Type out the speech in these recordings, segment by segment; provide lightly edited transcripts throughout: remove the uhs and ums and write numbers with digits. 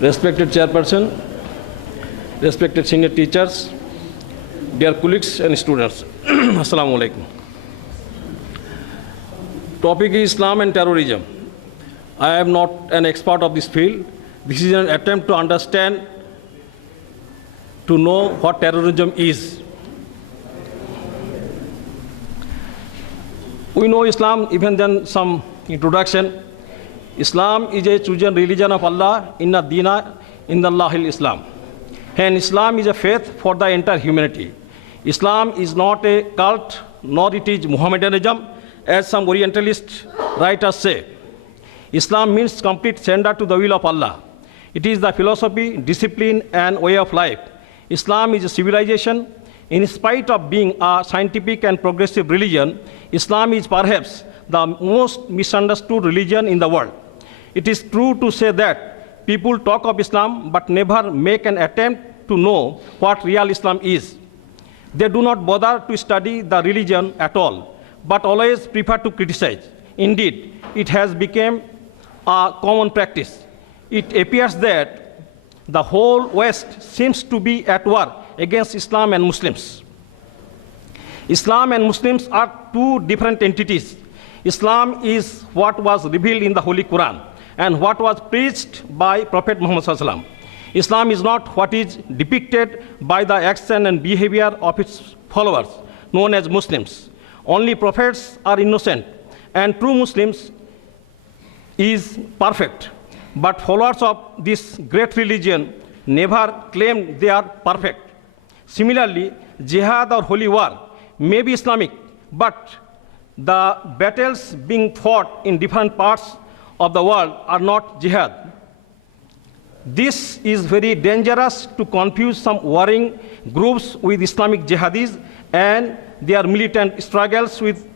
Respected Chairperson, respected senior teachers, dear colleagues and students, Assalamu alaikum. Topic is Islam and terrorism. I am not an expert of this field. This is an attempt to understand, to know what terrorism is. We know Islam, even then some introduction. Islam is a chosen religion of Allah, inna dina indallahil Islam. And Islam is a faith for the entire humanity. Islam is not a cult, nor it is Mohammedanism, as some Orientalist writers say. Islam means complete surrender to the will of Allah. It is the philosophy, discipline, and way of life. Islam is a civilization. In spite of being a scientific and progressive religion, Islam is perhaps the most misunderstood religion in the world. It is true to say that people talk of Islam but never make an attempt to know what real Islam is. They do not bother to study the religion at all, but always prefer to criticize. Indeed, it has become a common practice. It appears that the whole West seems to be at war against Islam and Muslims. Islam and Muslims are two different entities. Islam is what was revealed in the Holy Quran and what was preached by Prophet Muhammad SAW. Islam is not what is depicted by the action and behavior of its followers, known as Muslims. Only prophets are innocent, and true Muslims is perfect. But followers of this great religion never claim they are perfect. Similarly, jihad or holy war may be Islamic, but the battles being fought in different parts of the world are not jihad. This is very dangerous to confuse some warring groups with Islamic jihadis and their militant struggles with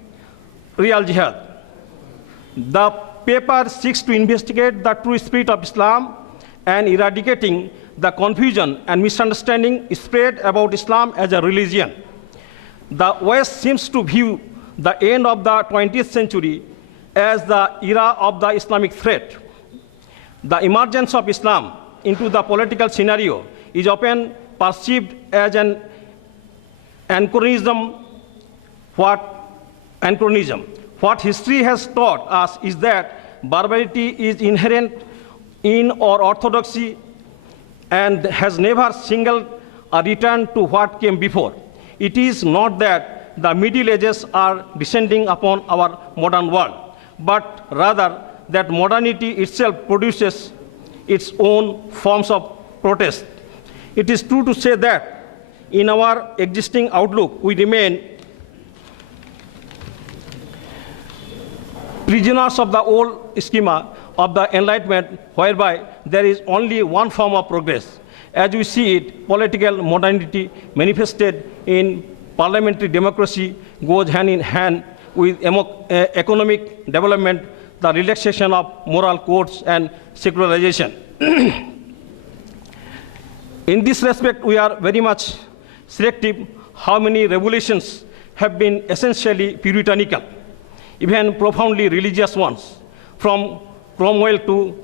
real jihad. The paper seeks to investigate the true spirit of Islam and eradicating the confusion and misunderstanding spread about Islam as a religion. The West seems to view the end of the 20th century as the era of the Islamic threat. The emergence of Islam into the political scenario is often perceived as an anachronism. What history has taught us is that barbarity is inherent in our orthodoxy and has never singled a return to what came before. It is not that the Middle Ages are descending upon our modern world, but rather that modernity itself produces its own forms of protest. It is true to say that in our existing outlook, we remain prisoners of the old schema of the Enlightenment, whereby there is only one form of progress. As we see it, political modernity manifested in parliamentary democracy goes hand in hand with economic development, the relaxation of moral codes, and secularization. In this respect, we are very much selective how many revolutions have been essentially puritanical, even profoundly religious ones, from Cromwell to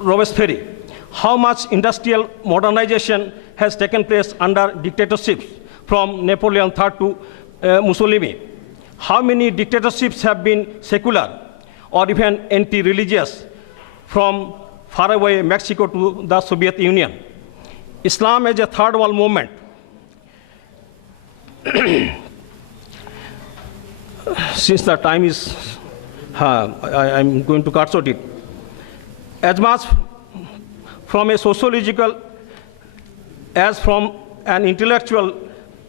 Robespierre. How much industrial modernization has taken place under dictatorships, from Napoleon III to Mussolini. How many dictatorships have been secular or even anti-religious, from faraway Mexico to the Soviet Union. Islam as a third world movement. Since the time is, I'm going to cut short it. As much from a sociological as from an intellectual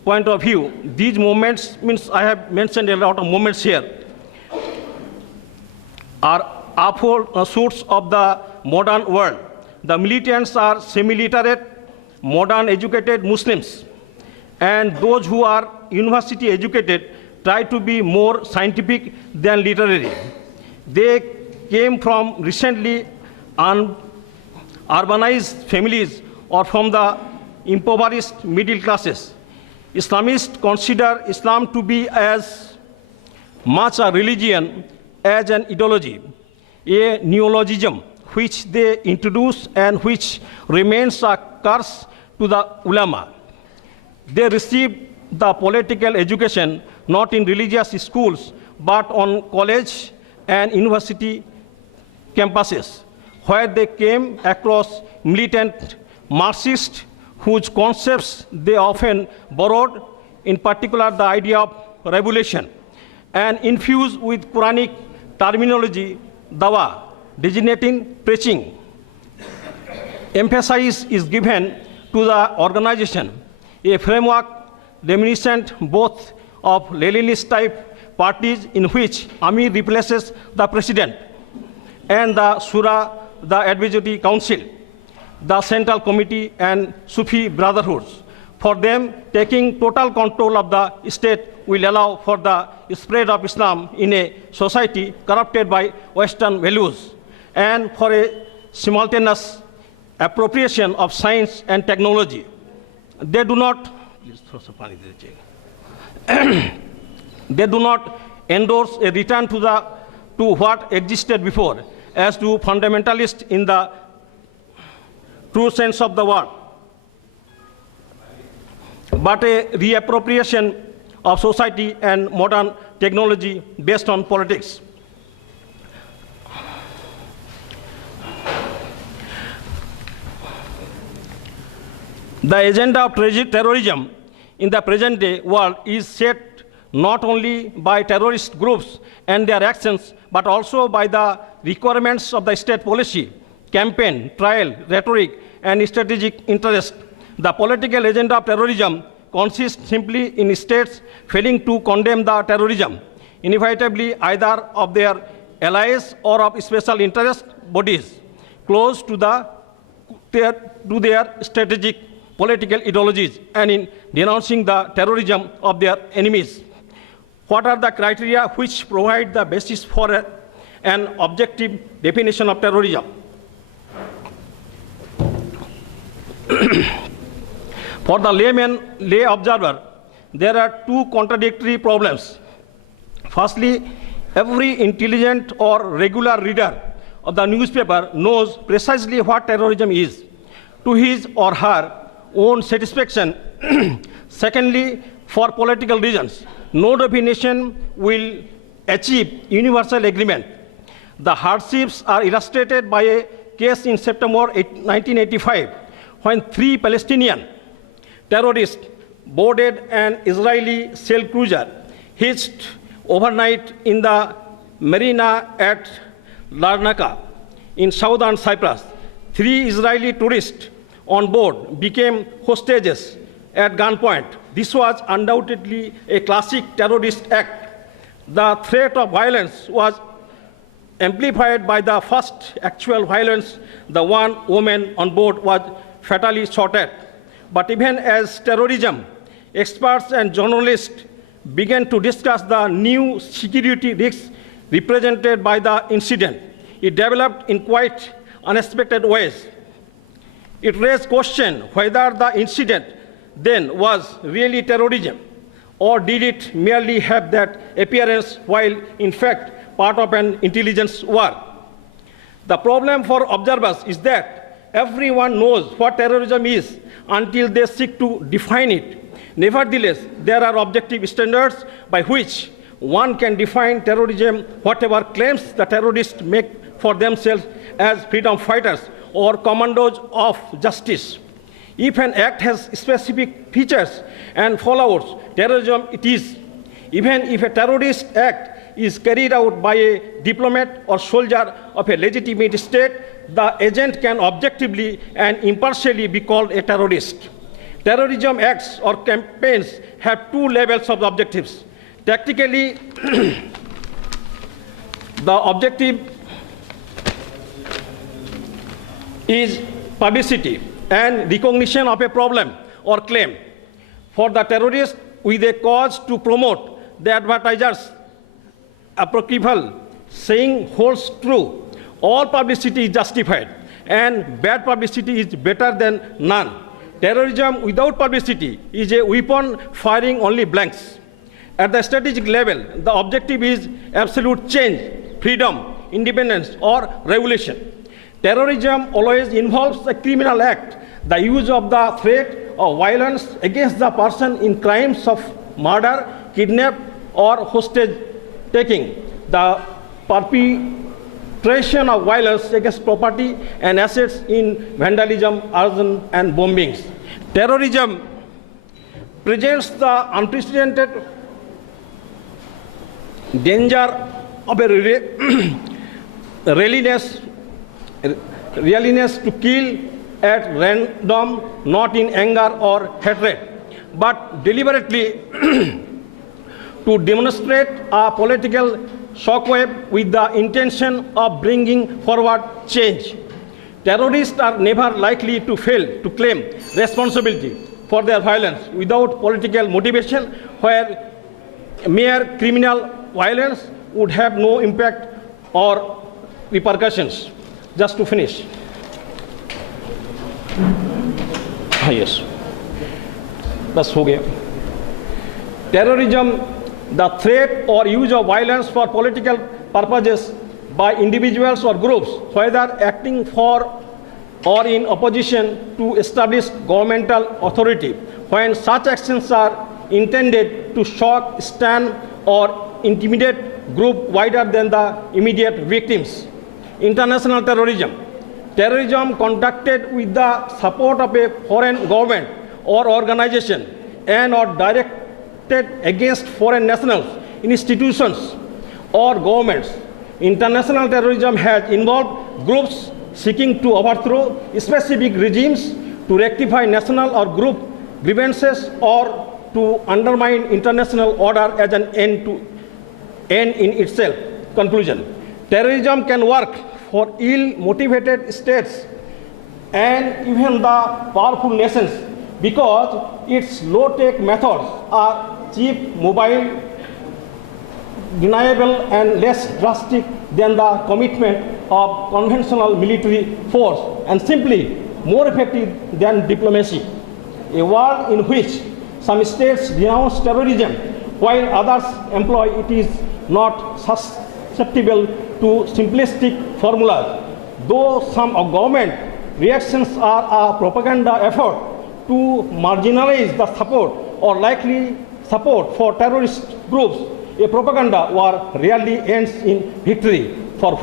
point of view, these movements, I have mentioned a lot of movements here, are offshoots of the modern world. The militants are semi-literate, modern educated Muslims, and those who are university educated try to be more scientific than literary. They came from recently urbanized families or from the impoverished middle classes. Islamists consider Islam to be as much a religion as an ideology, a neologism which they introduced and which remains a curse to the ulama. They received the political education not in religious schools, but on college and university campuses, where they came across militant Marxists whose concepts they often borrowed, in particular the idea of revolution, and infused with Quranic terminology, dawa, designating preaching. Emphasis is given to the organization, a framework reminiscent both of Leninist-type parties in which Amir replaces the president, and the Shura, the advisory council, the central committee, and Sufi brotherhoods. For them, taking total control of the state will allow for the spread of Islam in a society corrupted by Western values, and for a simultaneous appropriation of science and technology. They do not, they do not endorse a return to what existed before, as do fundamentalists in the true sense of the word, but a reappropriation of society and modern technology based on politics. The agenda of terrorism in the present day world is set not only by terrorist groups and their actions, but also by the requirements of the state policy, campaign, trial, rhetoric, and strategic interest. The political agenda of terrorism consists simply in states failing to condemn the terrorism, inevitably either of their allies or of special interest bodies close to their strategic political ideologies, and in denouncing the terrorism of their enemies. What are the criteria which provide the basis for an objective definition of terrorism? For the lay observer, there are two contradictory problems. Firstly, every intelligent or regular reader of the newspaper knows precisely what terrorism is, to his or her own satisfaction. Secondly, for political reasons, no definition will achieve universal agreement. The hardships are illustrated by a case in September 1985, when 3 Palestinian terrorists boarded an Israeli shell cruiser hitched overnight in the marina at Larnaca in southern Cyprus. 3 Israeli tourists on board became hostages at gunpoint. This was undoubtedly a classic terrorist act. The threat of violence was amplified by the first actual violence. The one woman on board was fatally shot at. But even as terrorism experts and journalists began to discuss the new security risks represented by the incident, it developed in quite unexpected ways. It raised question whether the incident then was really terrorism, or did it merely have that appearance while in fact part of an intelligence war. The problem for observers is that everyone knows what terrorism is until they seek to define it. Nevertheless, there are objective standards by which one can define terrorism, whatever claims the terrorists make for themselves as freedom fighters or commandos of justice. If an act has specific features and followers, terrorism it is. Even if a terrorist act is carried out by a diplomat or soldier of a legitimate state, the agent can objectively and impartially be called a terrorist. Terrorism acts or campaigns have 2 levels of objectives. Tactically, the objective is publicity and recognition of a problem or claim. For the terrorist with a cause to promote, the advertiser's apocryphal saying holds true. All publicity is justified, and bad publicity is better than none. Terrorism without publicity is a weapon firing only blanks. At the strategic level, the objective is absolute change, freedom, independence, or revolution. Terrorism always involves a criminal act, the use of the threat of violence against the person in crimes of murder, kidnap, or hostage taking, the perpetration of violence against property and assets in vandalism, arson, and bombings. Terrorism presents the unprecedented danger of a readiness to kill at random, not in anger or hatred, but deliberately to demonstrate a political shockwave with the intention of bringing forward change. Terrorists are never likely to fail to claim responsibility for their violence without political motivation, where mere criminal violence would have no impact or repercussions. Just to finish. Yes. बस हो गया. Terrorism, the threat or use of violence for political purposes by individuals or groups, whether acting for or in opposition to established governmental authority, when such actions are intended to shock, stun, or intimidate group wider than the immediate victims. International terrorism. Terrorism conducted with the support of a foreign government or organization and or directed against foreign nationals, institutions, or governments. International terrorism has involved groups seeking to overthrow specific regimes, to rectify national or group grievances, or to undermine international order as an end in itself. Conclusion. Terrorism can work for ill-motivated states and even the powerful nations because its low-tech methods are cheap, mobile, deniable, and less drastic than the commitment of conventional military force, and simply more effective than diplomacy. A world in which some states denounce terrorism while others employ it is not susceptible to simplistic formulas, though some government reactions are a propaganda effort to marginalize the support or likely support for terrorist groups. A propaganda war rarely ends in victory for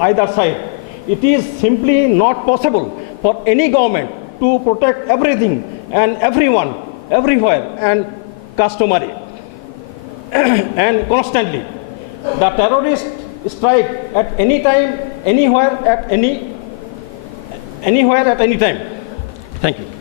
either side. It is simply not possible for any government to protect everything and everyone, everywhere, and customary and constantly. The terrorists strike at any time, anywhere, at any time. Thank you.